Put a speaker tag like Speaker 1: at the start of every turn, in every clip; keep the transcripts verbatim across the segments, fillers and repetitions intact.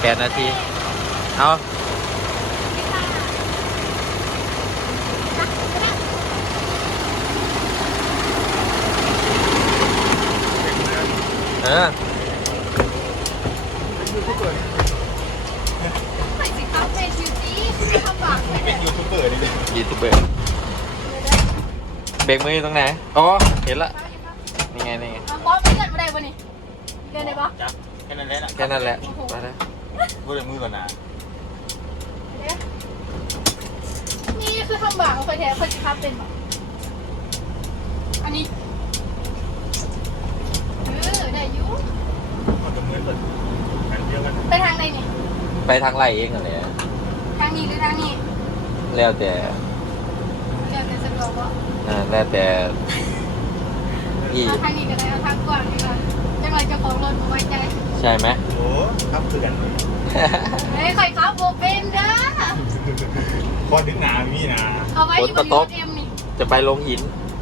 Speaker 1: ดนาทีเอาเออ
Speaker 2: ใส่สิครับเป็นยูซีทำบากเป็นยูทูบเบอร์นี่
Speaker 1: ยูทูบเบอร์เบรกมืออยู่ตรงไหนอ๋อเห็นละนี่ไงนี่ไง
Speaker 2: บอสไม่เกิดมาได้ปะนี่เกิดได้ปะ
Speaker 3: จับแค่นั้นแหละ
Speaker 1: แค่นั้นแหละมาได้
Speaker 3: พูดเลยมือก่อนนะ
Speaker 2: นี่คือทำบากเขาเคยแท้เคยสิครับเป็นปะอันนี้เออได้ยู
Speaker 3: มันก็เหมือนกันกันเดียวกัน
Speaker 2: ไปทางไหนนี่
Speaker 1: ไปทางไร่เองกันเลย
Speaker 2: ทางนี้หรือทางนี้
Speaker 1: แล้วแต่
Speaker 2: แล้วแต่สะดวกวะ
Speaker 1: อ่าแล้วแต่อี
Speaker 2: ทางนี้ก็ได้ทางกว้างนี่ก่อนจังไรจะของรถมาไว้ใจ
Speaker 1: ใช่ไหม
Speaker 3: โอ้ครับคือกัน
Speaker 2: เฮ้ยใครครับโบเป็นเด้อ
Speaker 3: พอถึงหนามีนะ
Speaker 2: เอาไว้อยู่บนรถเอ็มนี่
Speaker 1: จะไปลงหิน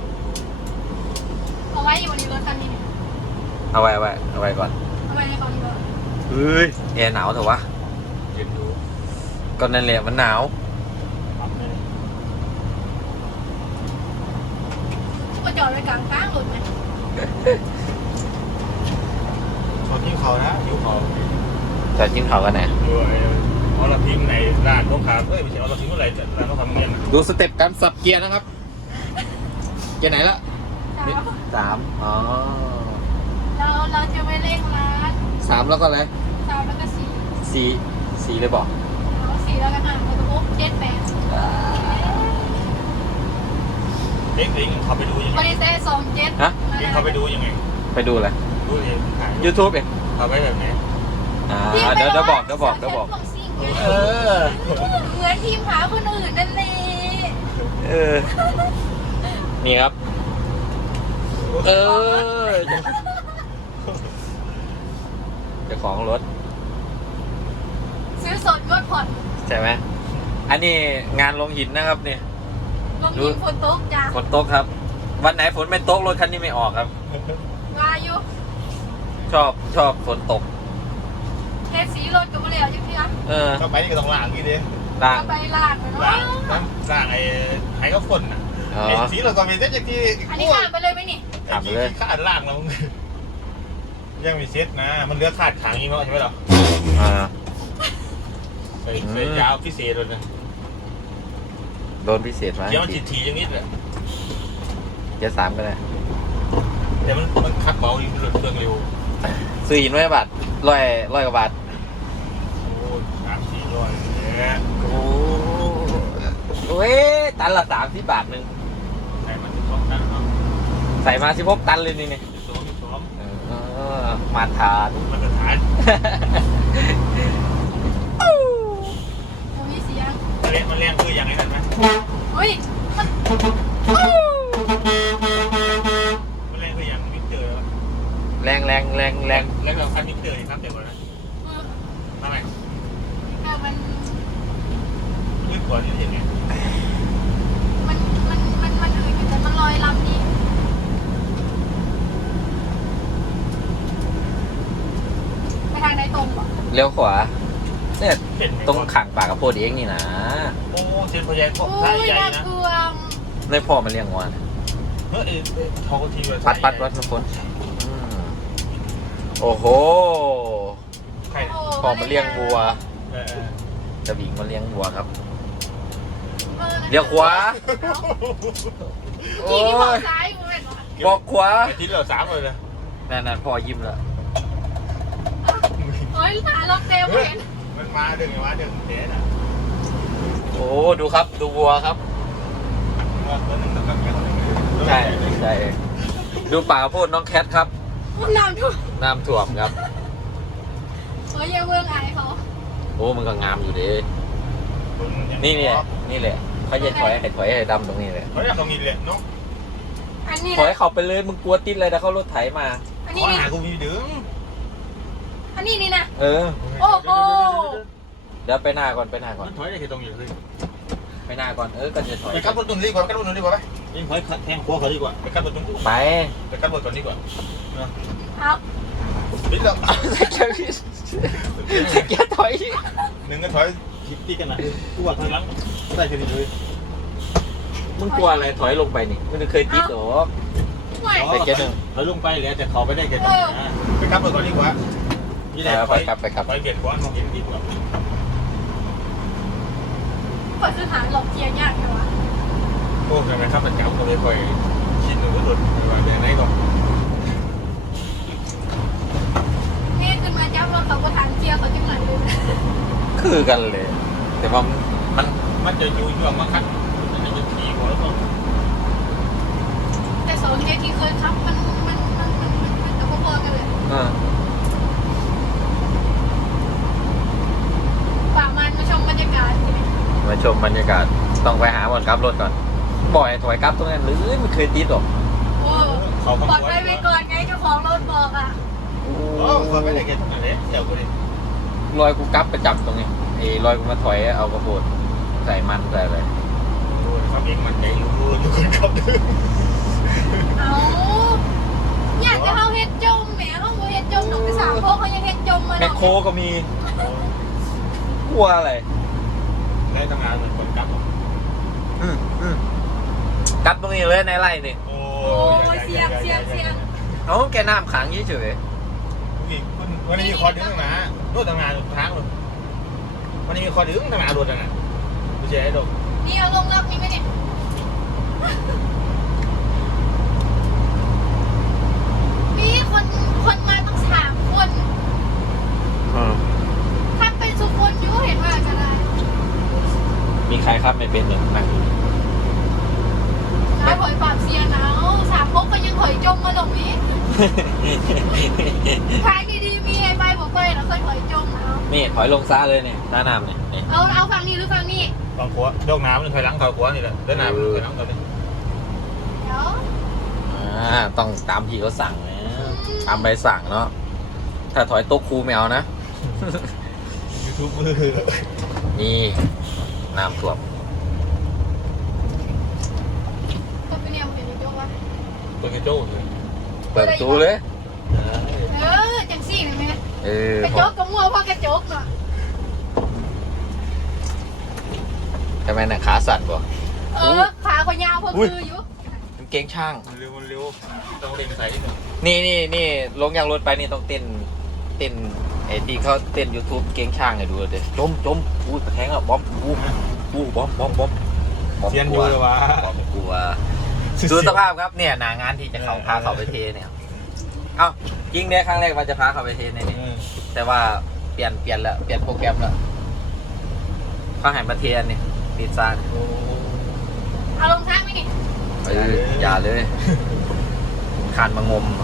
Speaker 2: เอาไว้อยู่บนรถคันนี้
Speaker 1: เอาไว้เอาไว้เอาไว้ก่อน
Speaker 2: เอาไว้ในกองนี้ก่อน
Speaker 1: เฮ้ยแอร์หนาวเถอะวะ
Speaker 3: เย็นดู
Speaker 1: ก็นั่นแหละมันหนาว
Speaker 2: ก็จอดไว้กลางกลางรถไหม
Speaker 3: ชอบกินเขานะหิวเขา
Speaker 1: จะกินเขากันไหน
Speaker 3: ด้วยเอาละทิ้งในร้านต้องขาเอ้ยไม่ใช่เอาละทิ้งเมื่อไหร่ร้านต้องขาเงี้ย
Speaker 1: ดูสเต็ปการสับเกียร์นะครับเกียร์ไหนละสามอ๋อ
Speaker 2: เราเราจะไม่เร่งรัด
Speaker 1: สามแล้วก็อะไร
Speaker 2: สามแล้วก็สี่
Speaker 1: สี่สี่เลยบอก
Speaker 2: สี่แล้วก็ห้าแล้วก็หกเจ็ดแปด
Speaker 3: เด็กเองเขาไปดูยังไง
Speaker 2: บริเซ่สองเจ็ด
Speaker 1: ฮะ
Speaker 3: เด็กเขาไปดูยังไง
Speaker 1: ไปดูอะไร
Speaker 3: ดูเอง
Speaker 1: ยูทูบเอง
Speaker 3: เขาไปแบบไหน
Speaker 1: อ่าเดี๋ยวเดี๋ยวบอกเดี๋ยวบอกเดี๋ยวบอกเออ
Speaker 2: เหมือนทีมหาคนอื่นนั่นเลย
Speaker 1: เออนี่ครับเออเจ้าของรถ
Speaker 2: ซื้อสดงดผ่อน
Speaker 1: ใช่ไหมอันนี้งานลงหินนะครับเนี่ย
Speaker 2: ลงหินฝนตกจ้า
Speaker 1: ฝนตกครับวันไหนฝนไม่ตกรถคันนี้ไม่ออกครับ
Speaker 2: วาอยู่
Speaker 1: ชอบชอบฝนตก
Speaker 2: แค่สีรถกับอะไรอยู่ที่อ่ะ
Speaker 1: เออ
Speaker 3: เข้าไปนี่ก็ต้องล้างนี่ดิ
Speaker 1: ล้าง
Speaker 2: ไปล้าง
Speaker 3: ล้างล้างไอ้ไอ้ก็ฝนอ่ะไอ้สีรถก็มีแต่จากที่
Speaker 2: อันนี้ขาดไปเลยไหมนี่
Speaker 3: ขาดเลยขาดล่างแล้วมึงยังมีเซ็ตนะมันเลือกขาดขางอีกเนาะใช่ไหมหรอ
Speaker 1: อ่า
Speaker 3: ใส่ใส่ยาวพิเศษเลยนะ
Speaker 1: โดนพิเศษมา
Speaker 3: เดี๋ยวมันจีทีอย่างนี้เลย
Speaker 1: เดี๋ยวสามก็ได้
Speaker 3: เดี๋ยวมันมันคัดเบาอยู่เครื่องเร็ว
Speaker 1: ซื้อหินไว้บาทร้อยร้อยกว่าบาท
Speaker 3: โอ้สามสี่ร้อยเนี่ย
Speaker 1: โอ้โอ้ยตันละสามสิบบาทหนึ่ง
Speaker 3: ใส่มาสิบสองตันเนาะ
Speaker 1: ใส่มาสิบหกตันเลยนี่นี่
Speaker 3: สิบสองสิบสอง
Speaker 1: มาทาน
Speaker 3: มาตรฐาน
Speaker 2: มีเสียง
Speaker 3: มันเลี้ยงมันเลี้ยงคืออย่างไรกันไหม
Speaker 2: เฮ้ยมัน
Speaker 3: มันเลี้ยงคืออย่างมิเตอร์
Speaker 1: แรงแรงแรงแรง
Speaker 3: แรงเราคันมิเตอร์ครับเดี๋ยวก่อนนะทำไม
Speaker 2: แต่มัน
Speaker 3: วิ่งก่อนนี่ยังไง
Speaker 2: มันมันมันมันอืดอยู่แต่มันลอยลำดีไปทางไหนตรงหรอ
Speaker 1: เลี้ยวขวาเนี่ยตรงขังปากกับโพดเองนี่นะ
Speaker 3: โอ้เชียนพยายก็ท่าใหญ่นะ
Speaker 1: ในพ่อมันเลี้ยงวัว
Speaker 3: เฮ้ยทองที
Speaker 1: ปัดปัดวัดมาคนโอ้โหพ่อมันเลี้ยงวัวจะบิงมันเลี้ยงวัวครับเลี้ยวขวา
Speaker 2: โอ้ย
Speaker 1: บอกขวา
Speaker 3: ทีเราสามเลยนะ
Speaker 1: นั่นนั่นพ่อยิ้มแล้ว
Speaker 2: เฮ้ยขาล็อกเต็มเลย
Speaker 3: มันมาดึงมาดึงเด็ดอ่ะ
Speaker 1: โอ้ดูครับดูวัวครับใช่ใช่ดูป่าพูดน้องแคทครับ
Speaker 2: น้ำท่วม
Speaker 1: น้ำท่วมครับ
Speaker 2: เฮ้ยยังเมืองไอเขา
Speaker 1: โอ้มันก็งามอยู่ดินี่นี่นี่แหละเขาจะถอยให้ถอยให้ดำตรงนี้เลย
Speaker 3: ถอยดำตรงนี้เลยเนาะ
Speaker 1: ถอยเขาไปเลยมึงกลัวติดเลยแต่เขารถไถมา
Speaker 2: อันนี้
Speaker 3: หากูมีดึง
Speaker 2: อันนี้นี่นะ
Speaker 1: เออ
Speaker 2: โอ้โห
Speaker 1: เดี๋ยวไปหน้าก่อนไปหน้าก่อน
Speaker 3: ถอยได้แค่ตรงนี้เลย
Speaker 1: ไปหน้าก่อนเออก็จะถอย
Speaker 3: ไปกัดบนต้นดีกว่าไปกัดบนต้นดีกว่าไหมยิ่งถอยแทงหัวเขาดีกว่าไปกัดบนต้น
Speaker 1: ไป
Speaker 3: ไปกัดบนต้นดีกว่า
Speaker 2: ครับ
Speaker 3: ไปปิดแล้ว
Speaker 1: ใส่เกียร์ผิดใส่เกียร์ถอย
Speaker 3: หนึ่งก็ถอยทิปตีกันนะกูว่าถอยหลังใส่กันดีเลย
Speaker 1: มึงกลัวอะไรถอยลงไปนี่มึงเคยติดหรอ
Speaker 2: ไม่
Speaker 1: ใส่เกียร์หนึ่ง
Speaker 3: ถอยลงไปแล้วแต่เขาไปได้แค่ตรงนี้ไปกลับไปก่อนดีกว่านี่แหละ
Speaker 1: ไปกลับไปกลับ
Speaker 3: ไปเปลี่ยนก้อนมองเห็นดีกว่า
Speaker 2: เปิดคือหาหลอกเกียร์ยากเลยวะ
Speaker 3: โอ้ยนะครับมันจับก็เลยค่อยชินหรือว่าหลุดไปว่าแบบไหนก่อน
Speaker 2: เฮ้ขึ้นมาจับรถเขาก็ทางเกียร์เขาจังไหนเลย
Speaker 1: คือกันเลย แต่ว่ามัน
Speaker 3: มันจะอยู่ย่วงมาคัดมันจะขี่หัวแล้วก็
Speaker 2: แต่สองเกียร์ที่เคยขับมันมันมันมันมันกับพอๆกันเลย
Speaker 1: เออ
Speaker 2: ป่ามันมาชมบรรยากาศใช่ไหม
Speaker 1: มาชมบรรยากาศต้องไปหาบอลกลับรถก่อนบ่อยถอยกลับตรงนั้นหรือไม่เคยติดหรอก
Speaker 2: โอ้
Speaker 3: เขา
Speaker 2: ปลอด
Speaker 3: คำ
Speaker 2: ภัยไว้ก่อนไงเจ้าของรถบอกอ่ะ
Speaker 3: โอ้เขาไม่ได้แค่ตรงนี้เดี๋ยวกูดิ
Speaker 1: รอยกูกลับไปจับตรงนี้ไอ้รอยกูมาถอยเอากระโปรงใส่มันใส่อะไร
Speaker 3: ดูเขาเองมันใจรู้ทุกคนขับดื้อ
Speaker 2: เอาอยากจะเขาเฮ็ดจมแหมเขาบ่เฮ็ดจมหนองไปสามพวกเขายังเฮ็ดจมมา
Speaker 1: แมคโครก็มีกลัวอะไร
Speaker 3: ได้ทำงานเหมือนคนกลับ
Speaker 1: อืมอืมกลับตรงนี้เลยในไร่นี่
Speaker 3: โอ้
Speaker 2: โอ้ยเสียงเสียงเสียง
Speaker 1: เอ้าแกน้ำขังเฉย
Speaker 3: วันนี้มีคอดึงนะรถทำงานทางเลยวันนี้มีคอดึงทำงานรถนะไม่ใช่ไอ้ดอก
Speaker 2: นี่เอาลงรับนี่ไหมเนี่ยมีคนคนมาตั้งสามคน
Speaker 1: ๆอืม
Speaker 2: ถ้าเป็นสุคนอยู่เห็นว่าจะได้
Speaker 1: มีใครครับไม่เป็นหนึ่งนั่งอยู่
Speaker 2: น้อยหอยปากเสียหนาวสามพวกก็ยังหอยจมมาหลงนี้ทางดีๆมีไอ้ใบบอกไปแล้วค่อยหอยจมเอา
Speaker 1: นี่ถอยลงซ้าเลยเนี่ยหน้าน้ำเนี่ยนี่
Speaker 2: เอาเอาฝั่งนี้หรือฝั่งนี้
Speaker 3: บางขวดโยกน้ำมันถอยหลังถอยขวดนี่แหละเดินน้ำถอยหลังตัวนี้
Speaker 2: เดี๋ยว
Speaker 1: อ่าต้องตามที่เขาสั่งนะตามใบสั่งเนาะถ้าถอยโต๊ะครูไม่เอานะ
Speaker 3: ยูทูบเบอร์
Speaker 1: นี่น้ำท่วม
Speaker 2: ก็เป็นแนวเห็นจมวะ
Speaker 3: ตัวกระโจ้เลย
Speaker 1: เปิดประตูเลย
Speaker 2: เออจังซี่เห็นไหม
Speaker 1: เออก
Speaker 2: ระจกก็มัวเพราะกระจกเนาะ
Speaker 1: ทำไมน่ะขาสั่นบ่
Speaker 2: เออขาเขายาวเพราะคืออยู่
Speaker 1: กางเกงช่าง
Speaker 3: มันเร็วมันเร็วต้องเร่งใส่นิดหนึ่ง
Speaker 1: นี่นี่นี่ลงยางรถไปนี่ต้องเต้นเต้นไอ้ที่เขาเต้น YouTube เกงช่างให้ดูเด้จมจมอู้กระแทงอ่ะบอมอู้อู้บอมบอมบอมบอม
Speaker 3: เซียน
Speaker 1: ก
Speaker 3: อ
Speaker 1: ลั
Speaker 3: ยู่
Speaker 1: ว
Speaker 3: เลยวะ
Speaker 1: บอมกลัวดูสภาพครับเนี่ยหนางานที่จะเขาพาเขาไปเทเนี่ยเอ้าจริงเนี่ยครั้งแรกว่าจะพาเขาไปเทในนี่แต่ว่าเปลี่ยนเปลี่ยนแล้วเปลี่ยนโปรแกรมแล้วเขาให้มาเทนนี่ติดซ่าน
Speaker 2: เอาลงท้ายไหมนี่
Speaker 1: เอออย่าเลยขานมางม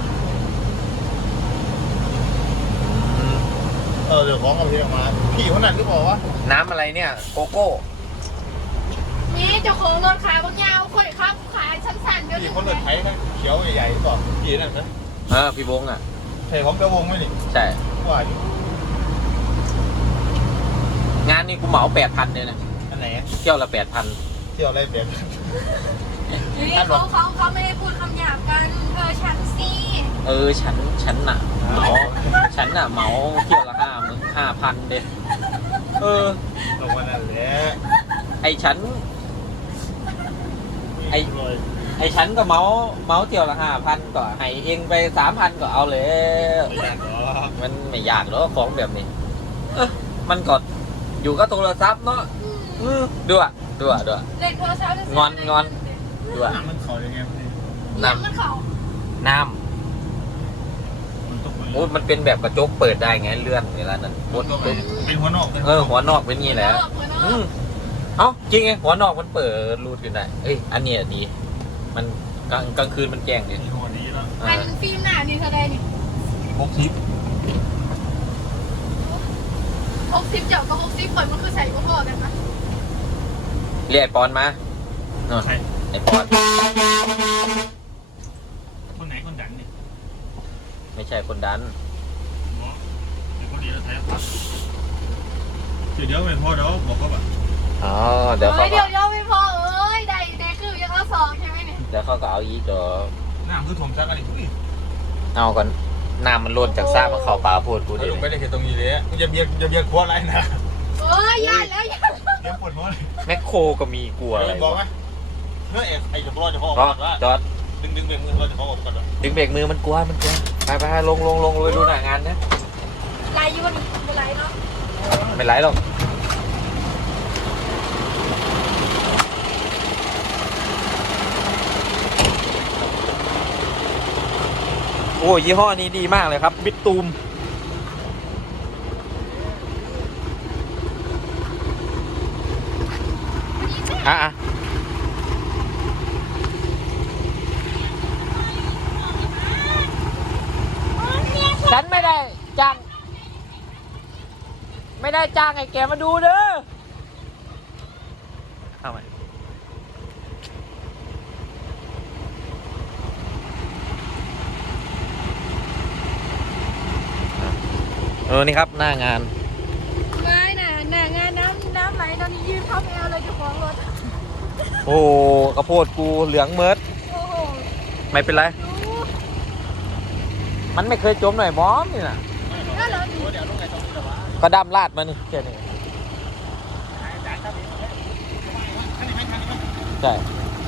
Speaker 1: อืม
Speaker 3: เออเดี๋ยวของเอาเทียมาพี่คนนั้นก็บอกว่า
Speaker 1: น้ำอะไรเนี่ยโกโก้
Speaker 2: นี่เจ้าของรถขาบางยาวค่อยครับขายสั้นๆเดี๋ยว
Speaker 3: พี่คนรถไถมันเขียวใหญ่ๆก่อนพี่นั่นนะ
Speaker 1: เออพี่วงอ่ะ
Speaker 3: ใช่ผมกระวงไหมนี่
Speaker 1: ใช่
Speaker 3: ว่าอยู่
Speaker 1: งานนี้กูเหมาแปดพันเลยนะ
Speaker 3: อันไหน
Speaker 1: เที่ยวละแปดพัน
Speaker 3: เที่ยวอะไรเปลี่ยน
Speaker 2: นี่เขาเขาเขาไม่ได้พูดคำหยาบกันเธอฉันสิ
Speaker 1: เออฉันฉันน่ะเหมาฉันน่ะเหมาเที่ยวละห้ามึงห้าพันเด้เออ
Speaker 3: ตรงวันนั้นแหละ
Speaker 1: ไอฉัน ไอ้ ไอฉันก็เหมาเหมาเที่ยวละห้าพันก็ให้เองไปสามพันก็เอาเลย
Speaker 3: ไม่อยากหรอ
Speaker 1: มันไม่ยากหรอกของแบบนี้ เออมันก็อยู่ก็โทรศัพท์เนาะอืมดูอ่ะดูอ่ะดูอ่ะ
Speaker 2: เล่นโทรศัพท์
Speaker 1: งอนงอน ดูอ่ะ
Speaker 3: มันเขายังไงพี่
Speaker 2: น้ำมันเขา
Speaker 1: น้
Speaker 3: มันตก
Speaker 1: ำโอ้ยมันเป็นแบบกระจกเปิดได้ไงเลื่อนเวลานั้นกดปุ๊บ
Speaker 3: เป็นหัวนอก
Speaker 1: เออหัวนอกเป็นงี้แหละ
Speaker 2: เออเปิดเน
Speaker 1: อื
Speaker 2: อะ
Speaker 1: มเอ้าจริงไงหัวนอกมันเปิดรูดขึ้นได้เอ้ยอันเนี้ยดี มันกลางกลางคืนมันแจ้งดิ
Speaker 3: มีหัวนี้แล้ว
Speaker 1: เอ
Speaker 2: อัน
Speaker 1: อ
Speaker 2: ฟิล์มหน้านี่เท่าไรนี่
Speaker 3: หกทิป
Speaker 2: หกสิบเจ้ากับหกสิบคนมันคือใส่ก็พอกันนะ
Speaker 1: เรียกไอปอนมาโน่น
Speaker 3: ใคร
Speaker 1: ไอปอน
Speaker 3: คนไหนคนดันเนี่ย
Speaker 1: ไม่ใช่คนดัน
Speaker 3: หมอเป็นคนดีแล้วใช่ครับเดี๋ยวเดี๋ยวไม่พอเดี๋ยวบอกเขาแบบ
Speaker 1: อ๋อเดี๋ยวเขา
Speaker 2: เฮ้ย
Speaker 1: ก็
Speaker 2: เดี๋ยวเดี๋ยวไม่พอเอ้ยได้ได้คือยังเอาสองใช่ไหมเนี่ย
Speaker 1: เดี๋ยวเขาก็เอาอีกเดี๋ยว
Speaker 3: น้ำคือถมซักอะไรทุกที
Speaker 1: เอาก่อนน้ำมันล้นจากซ่ามันเข่าปลาโพดกู
Speaker 3: ถ้า
Speaker 1: ดิ
Speaker 3: ลงไปได้แค่ตรงนี้เลยอย่าเบียดอย่าเบียดขวดไรนะ
Speaker 2: โอ้ยยานแล้วยาน
Speaker 3: เดี๋ยวปวดหัวเลย
Speaker 1: แมคโครก็มีกลัวอะไร
Speaker 3: บอกไหมเมื่อไอ้ไอ้จะรอดจะพ่อ
Speaker 1: ก็
Speaker 3: ว่า
Speaker 1: จอด
Speaker 3: ดึงดึงเบรกมือรอดจะพ่อออกก่อน
Speaker 1: ดึงเบรกมือมันกลัวมันกลัวไปไปลงลงลงไปดูหน้างานนะ
Speaker 2: ลายอยู่วันนี้เป็นไรเนาะ
Speaker 1: ไม่ไรหรอกโอ้ยี่ห้อนี้ดีมากเลยครับบิตตูมอ่ะอ่ะฉันไม่ได้จ้างไม่ได้จ้างไอ้แกมาดูเด้อทำไมเออนี่ครับหน้างาน
Speaker 2: ไม่น่ะหน่ะงานน้ำน้ำไหลตอนนี้ยืนเข้าแอลเลยจะฟ้องรถ
Speaker 1: โอ้โหกระโพดกูเหลืองเมิด
Speaker 2: โอ้โห
Speaker 1: ไม่เป็นไร
Speaker 2: ดู
Speaker 1: มันไม่เคยจมหน่อยมอมนี่นะ
Speaker 2: น่าเหรอดิ
Speaker 3: เดี๋ยวลงไงตรงนี้แต่ว่า
Speaker 1: ก็ดำลาดมานี่แค่นี้ใช่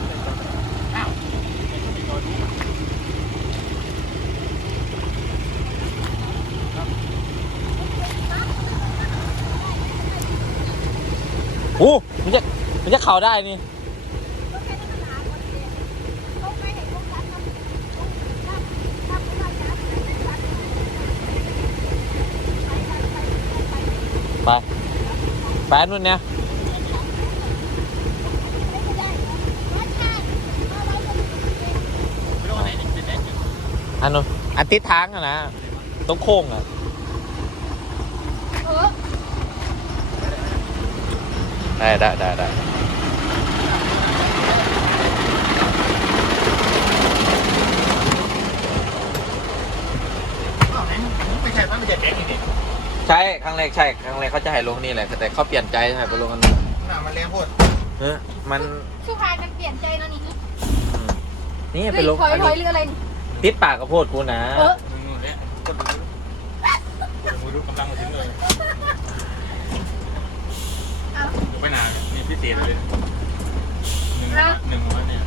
Speaker 1: โอ้มันจะมันจะเข่าได้นี่ไปไปนู่นเนี่ยอันนู้นอันติดทางอะนะตรงโค้งอะ
Speaker 2: เออ
Speaker 1: ได้ได้ได้ได้
Speaker 3: ไม่ใช่ไม่ใช่แบงค์นี่
Speaker 1: ใช่ครั้งแรกใช่ครั้งแรกเขาจะให้ลงนี่แหละแต่เขาเปลี่ยนใจให้ไปลงกันนู้น
Speaker 3: หน้ามันแรงพูด
Speaker 1: เออมัน
Speaker 2: สุภากันเปลี่ยนใจแล้วนี่
Speaker 1: อืมนี่
Speaker 2: เฮ้
Speaker 1: ไป
Speaker 2: ย
Speaker 1: ลง
Speaker 2: ถอย
Speaker 1: อัน
Speaker 2: ถอย
Speaker 1: นี้
Speaker 2: เรืออะไรนี่
Speaker 1: ติดปากกระโพดกูนะ
Speaker 2: เออ
Speaker 3: นู่นเนี่ยกดมือรู้กำลังมาถึงเลย
Speaker 2: เอา
Speaker 3: ไม่นานนี่พิเศษเลยหนึ่งหนึ่งวันเนี่ย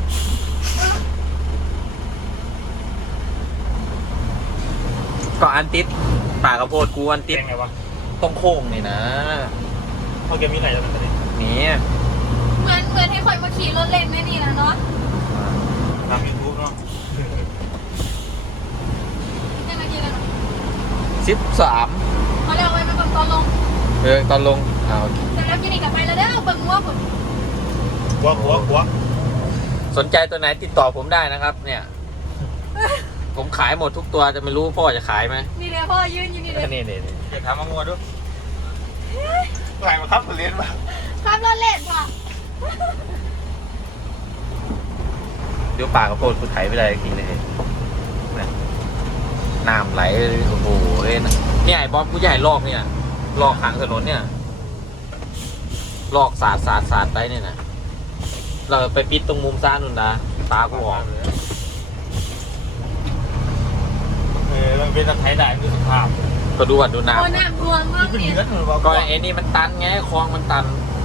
Speaker 1: ก็อันติดปากกระโพดกูอันติด
Speaker 3: เป็นไงวะ
Speaker 1: ต้องโค้งนี่นะ
Speaker 3: เขาเกมมีไหนแล้วตอนนี้
Speaker 1: นี่
Speaker 2: เหมือนเหมือนให้คอยมาขี่รถเล่นแม่นี่นะเนาะ
Speaker 3: ทำยูทูบเนาะ
Speaker 2: ได้มากี่แล้วเนาะ
Speaker 1: สิบสาม
Speaker 2: เขาเรียกไว้เป็นตอนลง
Speaker 1: เออตอนลงเอา
Speaker 2: แต่แล้วกินอีกกลับไปแล้วเด้อเบิ่งว่าผม
Speaker 3: หัวหัวหัว
Speaker 1: สนใจตัวไหนติดต่อผมได้นะครับ เนี่ย ผมขายหมดทุกตัวจะไม่รู้พ่อจะขายไหม
Speaker 2: นี่เลยพ่อยืนอยู่นี่เลย
Speaker 1: นี่นี่นี่
Speaker 3: อย่าถามมางัวด้วยไหลมาครับเรียนมา
Speaker 2: ขับรถเล่นว่ะ
Speaker 1: เดี๋ยวปากกระโพดกูไถไม่ได้จริงๆเลยเนี่ยน้ำไหลโอ้โหเลยนะเนี่ยไอ้บอมกูจะให้ลอกเนี่ยลอกขางถนนเนี่ยลอกสาดสาดสาดไปเนี่ยนะเราไปปิดตรงมุมซ้ายนู่นนะตากูออก
Speaker 3: เออมันเป็นไทยได้ดูสภาพ
Speaker 1: ก็ดูว่าดูน้
Speaker 2: โอ้น้ำท่วมมาก
Speaker 3: เป็น
Speaker 2: เนี่ย
Speaker 3: เนื้อหรือว่า
Speaker 1: ำก็ไอ้นี่มันตันไงคลองมันตัน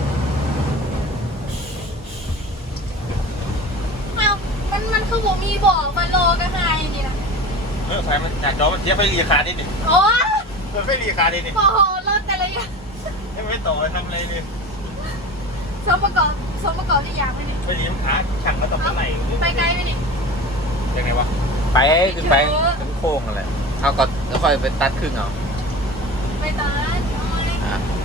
Speaker 2: เอ้ามันมันคือผมมีบ่อมาโลกันไงนี่นะ
Speaker 3: เออไฟมันอยากจอมันเทียบไปรีคาดินี่
Speaker 2: โอ้
Speaker 3: มันไม่รีคาดินี่
Speaker 2: โอ้โหรถแต่ละอย่าง
Speaker 3: ไม่ต่อทำอะไรนี่
Speaker 2: สมประกอบสมประกอบที่อย่างเลยนี่
Speaker 3: ไปรีมขาฉังแล้วต่อไปไหน
Speaker 2: ไปไกลไหมนี่
Speaker 3: ยังไงวะ
Speaker 1: ไปขึ้นไปถึงโค้งอะไรเอาก็แล้วค่อยไปตัดครึ่งเอา
Speaker 2: ไปตอน
Speaker 1: อ่ะ